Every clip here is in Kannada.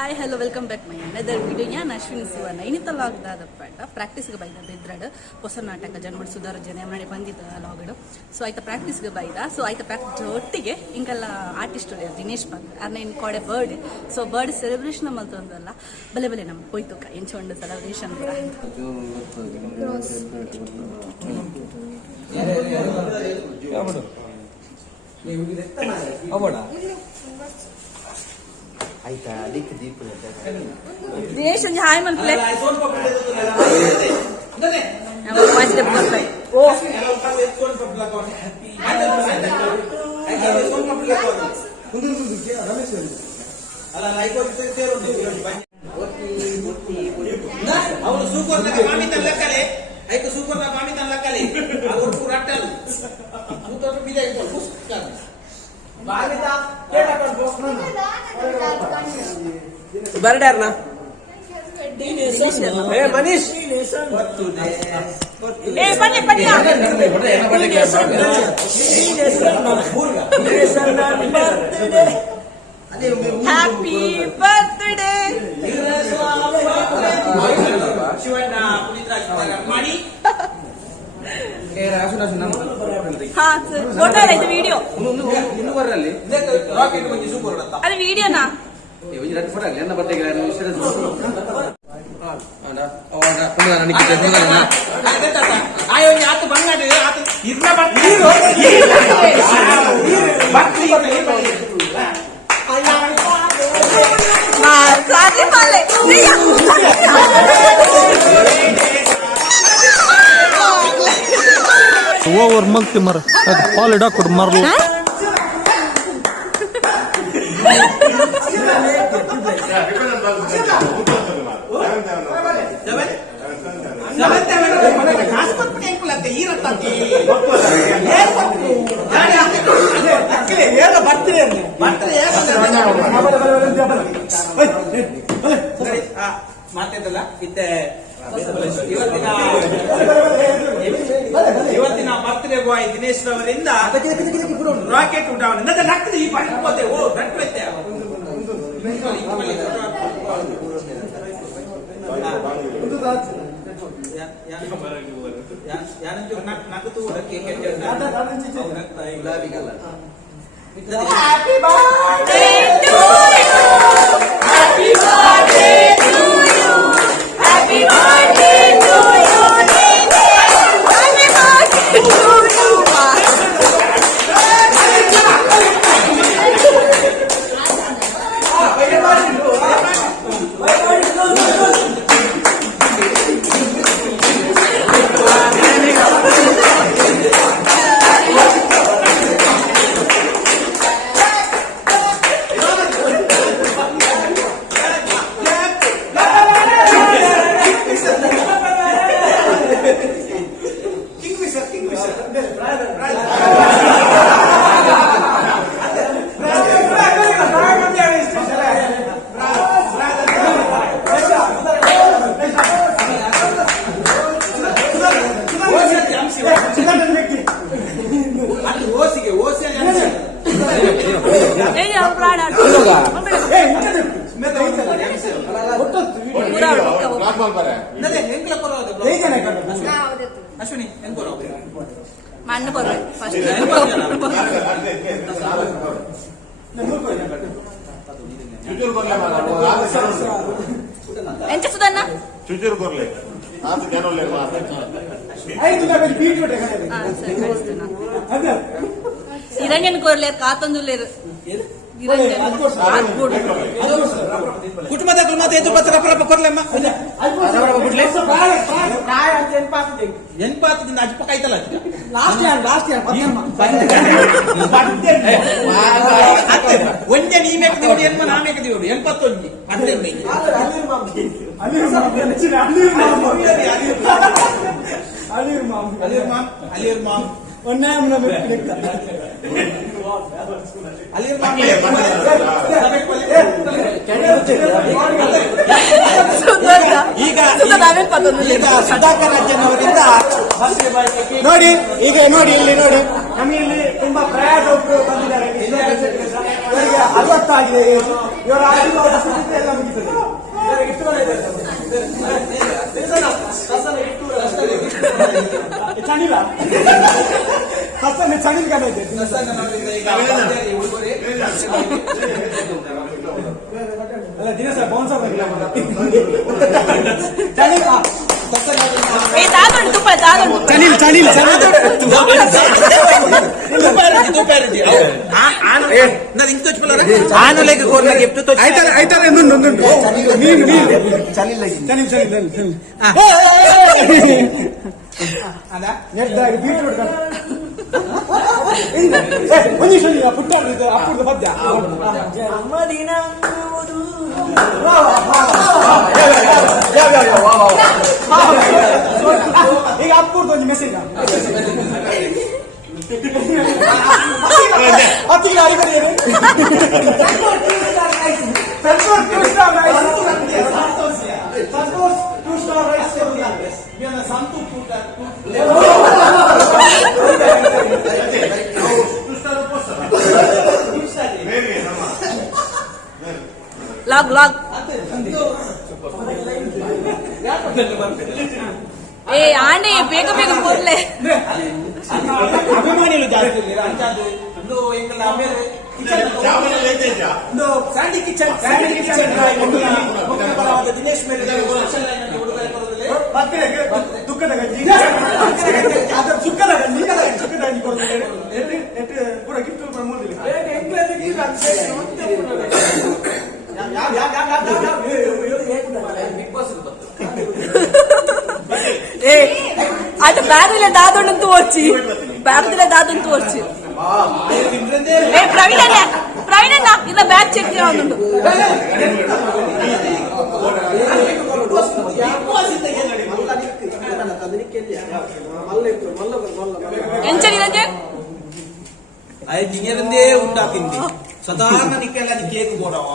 Hi hello welcome back my another video ഞാൻ അശ്വിനി സുവർണ ഇനിത്തെ ಲಾಗ್ದಾದ ಪ್ರಾಕ್ಟೀಸ್ಗೆ ಬೈದ ಬಿದ್ರಾಡು ಹೊಸ ನಾಟಕ ಜನಮಡಿ ಸುಧಾರಜನೆ ಮನೆ ಬಂದಿದ್ದ ಲಾಗಡು ಸೊ ಆಯ್ತಾ ಪ್ರಾಕ್ಟೀಸ್ಗೆ ಬೈದ ಸೊ ಆಯ್ತಾ ಪ್ರಾಕ್ಟೀಸ್ ಒಟ್ಟಿಗೆ ಇಂಕಲ್ಲ ಆರ್ಟಿಸ್ಟ್ ದಿನೇಶ್ ಬಂದ್ ಅರ್ನ ಇನ್ ಕೊಡೆ ಬರ್ಡೇ ಸೊ ಬರ್ಡೇ ಸೆಲೆಬ್ರೇಷನ್ ಮಲ್ತೊಂದಲ್ಲ ಬಲೆ ಬಲೆ ನಮ್ಗೆ ಹೋಯ್ತು ಎಂಚೊಂಡು ಸೆಲೆಬ್ರೇಷನ್ ಆಯ್ತಾ ಅದಕ್ಕೆ ದೀಪ ದಿನೇಶ್ ಸಂಜೆ ಹಾಯ್ ಮನ್ಪ್ಲೆ ವಾಚ್ ದ ಪರ್ಫೆಕ್ಟ್ ಓ ಅವರು ಸೂಪರ್ ಮಾಮಿ ತನ್ನ ಲೆಕ್ಕಲೆ ಐಕ ಸೂಪರ್ ಮಾಮಿ ತನ್ನ ಲೆಕ್ಕಲೆ ಅವರು ಪೂರಟ್ಟಲ್ ಸೂಪರ್ ಬಿದೆ ಪುಸ್ತಕ ಬಾಲಿತಾ ಕೇಳಕೊಂಡು ಬರ್ಡೇ ಯಾರನ ಏ ಮನೀಶ್ ಏ ಬನ್ನಿ ಬನ್ನಿ ಹ್ಯಾಪಿ ಬರ್ತ್ಡೇ ಶಿವಣ್ಣ ಪುನೀತ್ ರಾಜ್ಕುಮಾರ್ ಮಾಡಿ ಹಾ ಸರ್ ಫೋಟೋ ಇದು ವಿಡಿಯೋ ಇನ್ನು ಬರಲಿ ರಾಕೆಟ್ ಬಂದು ಸೂಪರ್ ಅಂತ ಅದು ವಿಡಿಯೋನಾ ಫೋಟೋ ಆಗಲಿ ನನ್ನ ಬರ್ತೇನೆ ಆಯೋ ಆತ ಬಂಗಾಡಿ ಆತ ಇರ್ನ ಸಾಧಿ ಪಾಲೆ ಓವರ್ ಮಗ್ತಿ ಮರ ಪಾಲ್ ಇಡಾಕೊಡು ಮರಲು ಮಾತಾಡಲ್ಲ ಇತ್ತೆ ಇವತ್ತಿನ ಬರ್ತ್ಡೇ ಬಾಯ್ ದಿನೇಶ್ ರವರಿಂದ ರಾಕೆಟ್ ಉಡಾವಣೆ ನಕ್ಕದ ಈ ಪಡಿಕೋತೆ ಓ ನಕ್ಕೈತೆ ನಗದು happy birthday to you happy birthday to you happy birthday to you happy birthday to you Ashwini ಹೆಂಗ್ ಬರೋ ಮಣ್ಣು ಬರ್ಬೇಕು ಫಸ್ಟ್ ಎಂತ ಸುಧನ್ನ ಚುಚೂರು ಕೊರ್ಲೆ ಆತ ಜನೋಲೆ ಇರಂಗನ್ ಕೊರ್ಲೆ ಕಾತಂದುಲೇರು ಕುಟುಂಬದ ಎದ್ದು ಪತ್ರ ಪರಪ ಕೊರ್ಲೆಮ್ಮ ಎನ್ಪಾತದಿಂದ ಅಜ್ಪ ಕಾಯ್ತಲ್ಲ ಒಂದೇ ನೀ ಮೇಕದಿವಡು ಎನ್ಮ ನಾ ಮೇಕದಿವಡು 81 ಅಲಿಯರ್ ಮಾಮ್ ಈಗ ಸುಧಾಕರ್ ರಾಜನವರಿಂದ ನೋಡಿ ಈಗ ನೋಡಿ ಇಲ್ಲಿ ನೋಡಿ ನಮಗೆ ಇಲ್ಲಿ ತುಂಬಾ ಪ್ರಯಾಸ ಬಂದಿದ್ದಾರೆ ಇವರಿಗೆ 60 ಆಗಿದೆ ಇವರ ಆಶೀರ್ವಾದ ಎಲ್ಲ ಮುಗಿತು ಚಣಿಲ ಹಸನ್ ಚಣಿಲ್ ಕಾಣೈತೆ ಅಲ್ಲ ದಿನ ಸರ್ ಬೌನ್ಸ ಚಣಿಲ್ ಏ ತಾಗೊಂಡು ತುಪ್ಪ ತಾಗೊಂಡು ಚಣಿಲ್ ಚಣಿಲ್ ಆನುಲೆಗೆ ಕೋರ್ನ ಗಿಫ್ಟ್ ಆಯ್ತಾರೆ ಆಯ್ತಾರೆ ಇನ್ನೊಂದು ನೀನು ಚಣಿಲ್ ಚಣಿಲ್ ಚಣಿಲ್ ನೆಟ್ಟಾಗಿ ಬೀಟ್ರೂಟ್ ಒಂದು ಪುಟ್ಟ ಅಪ್ಪುರದ ಪದ್ಯ ಈಗ ಅಪ್ಪುರ್ದು ಒಂದು ಮೆಸೇಜ್ ಅತ್ತಿಗೆ ಅರಿಬರಿಯೇನೆ ಲಾಗ್ ಲಾಗ್ ಏ ಆಂಡೆ ಬೇಗ ಬೇಗ ಕೊರ್ಲೆ ಅಭಿಮಾನಿಗಳು ಜಾಸ್ತಿ ಅಂಚಾದು ಒಂದು ಎಂಕಲ್ಲ ಆಮೇಲೆ ಸ್ಯಾಂಡಿ ಕಿಚನ್ ದಿನೇಶ್ ಮೇಲೆ ದುಃಖದ ಗಂಜಿ ಸುಖದ ಗಂಜಿ ಸುಖದ ಗಂಜಿ ಕೂಡ ಗಿಫ್ಟ್ ఏ అటు బ్యాగులే దాదుంటూ వచ్చి బ్యాగులే దాదుంటూ వచ్చి ఏ ప్రవీణ్ అన్న ఇలా బ్యాగ్ చెక్ చేయాలండు ఎంచని ఇదంటే ಜಿಂಗರಂದೇ ಉಂಟಾತಿಂది ಸಾಧಾರಣ ನಿಕ್ಕೆಲ್ಲ ಕೇಕ್ ಬೋಡವ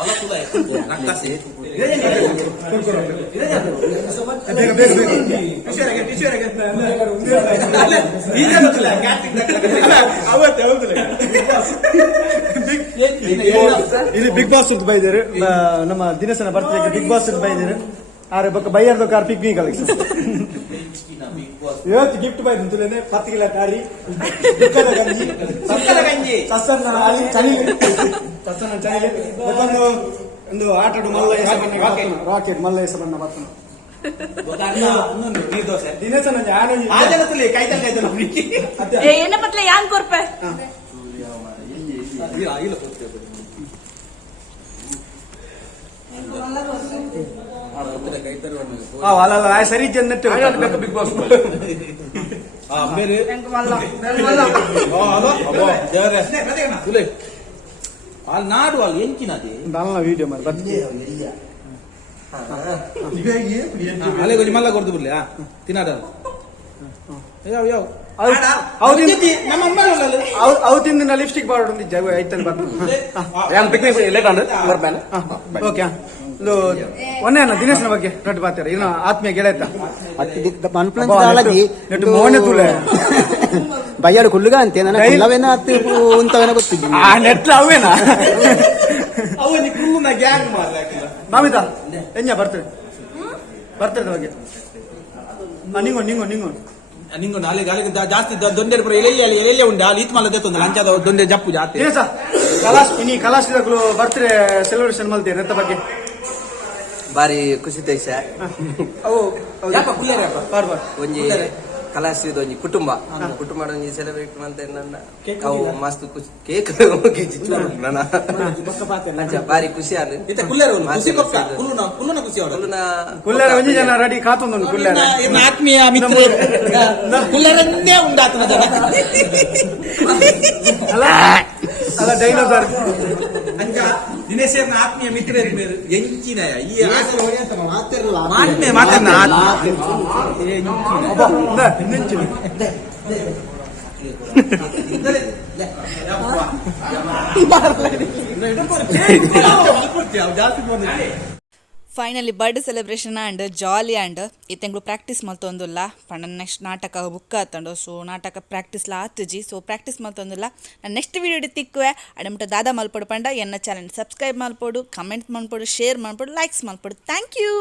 ಅಲ್ಲ ಕೂಡ ನಕ್ಕಸೆ ಇಲ್ಲಿ ಬಿಗ್ ಬಾಸ್ ಅಂತ ಬೈದಾರೆ ನಮ್ಮ ದಿನೇಶನ ಬರ್ತ್ಡೇಗೆ ಬಿಗ್ ಬಾಸ್ ಅಂತ ಬೈದಾರೆ ಆರೆ ಬೊಕ್ಕ ಬೈಯರ್ದು ಕಾರ್ ಪಿಕ್ ಮೀ ಕಲೆಕ್ಷನ್ ಇವತ್ತು ಗಿಫ್ಟ್ ಬೈ ತುಲೇನೆ 10 ಕಿಲೋ ಟಾರಿ ದುಃಖದ ಗಂಜಿ ಸಸನ್ನ ಅಲ್ಲಿ ಚಳಿ ಸಸನ್ನ ಚಳಿ ಒಂದು ಆಟಡು ಮಲ್ಲ ರಾಕೆಟ್ ಮಲ್ಲ ಹೆಸರನ್ನ ಬರ್ತನ ದಿನೇಶನ ಏನ ಪತ್ಲೆ ಯಾನ್ ಕೊರ್ಪೆ ಸರಿ ಜನ್ನಟ್ಟು ಬಿಗ್ ಬಾಸ್ వాళ్ళు నాడు వాళ్ళు ఎంకినది దానిలో వీడియో మరి అలాగే కొంచెం మళ్ళా కొడుతు బిడ్డ తినాడు అవుతుంది నా ಲಿಪ್ಸ್ಟಿಕ್ ಪೌಡರ್ ఉంది ಜಗ ಐತನ್ ಬರ್ತಾನೆ ಪಿಕ್ನಿಕ್ ಲೇಟ್ ಆಂಡ್ ಬರ್ತಾನೆ ಓಕೆ ಒನ್ನೇನ ದಿನೇಶನ ಬಗ್ಗೆ ನೋಡಿ ಬಾತಾರೆ ಇನ್ನು ಆತ್ಮೀಯ ಗೆಳೆತ ನೆಟ್ಟು ಮೋನೆ ತುಲೆ ಬಯ್ಯಾಡು ಕುಳ್ಳುಗ ಅಂತೇನ ಕುಳ್ಳವೇನ ಅತ್ತೆ ಉಂತವೇನ ಗೊತ್ತಿದ್ದಿ ಆ ನೆಟ್ಲ ಅವೇನಾ ಅವನಿ ಕುಳ್ಳುನ ಗ್ಯಾಂಗ್ ಮಾರ್ರೆ ಮಾಮಿತ ಎಂಜ ಬರ್ತಾರೆ ಬಗ್ಗೆ ನಿಂಗೊ ನಿಂಗು ನಾಳೆ ಜಾಸ್ತಿ ದೊಂದೆ ಎಲ್ಲೆಲ್ಲೇ ಉಂಡೆ ಅಲ್ಲಿ ಇತ್ ಮಲ್ಲ ತೊಂದ್ರೆ ಅಂಚದ ದೊಂದೆ ಜಪ್ಪು ಜಾತಿ ಕಲಾಸ್ ಬರ್ತ್ಡೇ ಸೆಲೆಬ್ರೇಷನ್ ಮಲ್ತೇನೆ ಎಂತ ಬಗ್ಗೆ ಬಾರಿ ಖುಷಿ ತೈಸ ಒಂಜಿ ಕಲಾಸಿದ ಒಂಜಿ ಕುಟುಂಬ ಒಂಜಿ ಸೆಲೆಬ್ರೇಟ್ ಅಂತ ಅವು ಮಸ್ತ್ ಕೇಕ್ ಬಾರಿ ಖುಷಿ ಕುಲ್ಲರ ಒಂಜಿ ಜನ ರೆಡಿ ಕಾತೊಂದು ಕುಲ್ಲರ ಆತ್ಮೀಯ ಮಿತ್ರ ಕುಲ್ಲರನ್ನೇ ಉಂಡಾತನ ಜನ ಅಲ್ಲ ಡೈನೋಸರ್ ಅಂಚ ದಿನೇಶನ ಆತ್ಮೀಯ ಮಿತ್ರ ಎಂಚಿನ ಈ ಮಾತನ್ನ finally birthday celebration and jolly and ಈ ತಿಂಗಳು ಪ್ರಾಕ್ಟೀಸ್ ಮಲ್ತೊಂದುಲ್ಲ ಪಂಡ ನೆಕ್ಸ್ಟ್ ನಾಟಕ ಬುಕ್ ಆತಂಡು ಸೊ ನಾಟಕ ಪ್ರಾಕ್ಟೀಸ್ಲ ಆತುಜಿ ಸೊ ಪ್ರಾಕ್ಟೀಸ್ ಮಲ್ತೊಂದುಲ್ಲ ನಾನು ನೆಕ್ಸ್ಟ್ ವೀಡಿಯೋ ತಿಕ್ಕುವೆ ಅಡಮಟ ದಾದ ಮಲ್ಪಡು ಪಂಡ ಎನ್ನ ಚಾನಲ್ ಸಬ್ಸ್ಕ್ರೈಬ್ ಮಲ್ಪಡು ಕಮೆಂಟ್ ಮಲ್ಪಡು ಶೇರ್ ಮಲ್ಪಡು ಲೈಕ್ಸ್ ಮಲ್ಪಡು ಥ್ಯಾಂಕ್ ಯು.